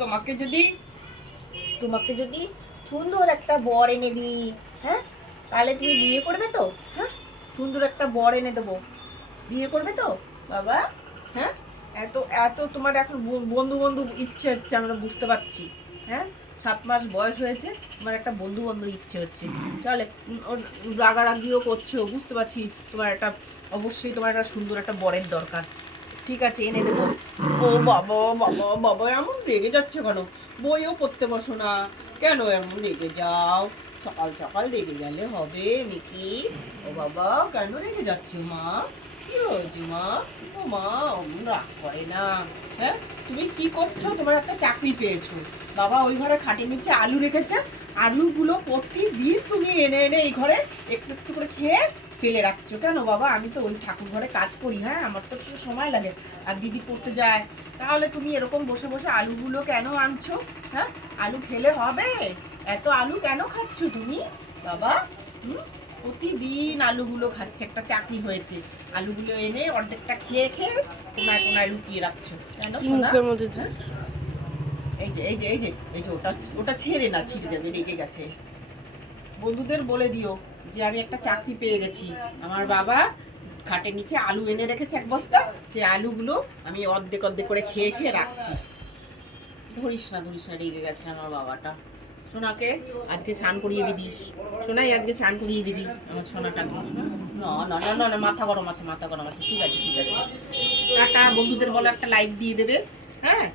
তোমাকে যদি তোমাকে যদি সুন্দর একটা বর এনে দিই, হ্যাঁ, তাহলে তুমি বিয়ে করবে তো? হ্যাঁ, সুন্দর একটা বর এনে দেবো, বিয়ে করবে তো বাবা? হ্যাঁ, এত এত তোমার এখন বন্ধু বন্ধু ইচ্ছে হচ্ছে, আমরা বুঝতে পারছি। হ্যাঁ, 7 মাস বয়স হয়েছে, তোমার একটা বন্ধু বন্ধু ইচ্ছে হচ্ছে। চলে রাগারাগিও করছো, বুঝতে পারছি। তোমার একটা অবশ্যই তোমার একটা সুন্দর একটা বরের দরকার। ঠিক আছে, এনে দেবো। ও বাবা বাবা বাবা, এমন রেগে যাচ্ছে কেন? বইও পড়তে বসো না, কেন এমন রেগে যাও? সকাল সকাল রেগে গেলে হবে মিকি? ও বাবা, কেন রেগে যাচ্ছে মা? কি হয়েছে মা? ও মা, অমন রাগ করে না। হ্যাঁ, তুমি কি করছো? তোমার একটা চাকরি পেয়েছো, বাবা ওই ঘরে খাটের নিচে আলু রেখেছে, আলুগুলো প্রতিদিন তুমি এনে এনে এই ঘরে একটু একটু করে খেয়ে ফেলে রাখছো কেন বাবা? আমি তো ওই ঠাকুর ঘরে কাজ করি, হ্যাঁ, আমার তো সে সময় লাগে, আর দিদি পড়তে যায়। তাহলে তুমি এরকম বসে বসে আলুগুলো কেন আনছো? হ্যাঁ, আলু খেলে হবে? এত আলু কেন খাচ্ছ তুমি বাবা? হুম, প্রতিদিন আলুগুলো খাচ্ছে, একটা চাকরি হয়েছে, আলুগুলো এনে অর্ধেকটা খেয়ে খেয়ে কোনায় কোনায় লুকিয়ে রাখছো কেন সোনা? মুখের মধ্যে হ্যাঁ, এই যে এই যে এই যে এই যে ওটা ওটা ছেড়ে না, ছিঁড়ে যাবে, রেগে গেছে। বন্ধুদের বলে দিও যে আমি একটা চাকরি পেয়ে গেছি, আমার বাবা খাটের নিচে আলু এনে রেখেছে 1 বস্তা, সেই আলুগুলো আমি অর্ধেক অর্ধেক করে খেয়ে খেয়ে রাখছি। ধরিস না ধরিস না, রেগে গেছে আমার বাবাটা। সোনাকে আজকে স্নান করিয়ে দিবি, সোনাই আজকে স্নান করিয়ে দিবি আমার সোনাটাকে। না না না না না, মাথা গরম আছে, মাথা গরম আছে। ঠিক আছে ঠিক আছে, টাটা। বন্ধুদের বলো একটা লাইক দিয়ে দেবে। হ্যাঁ।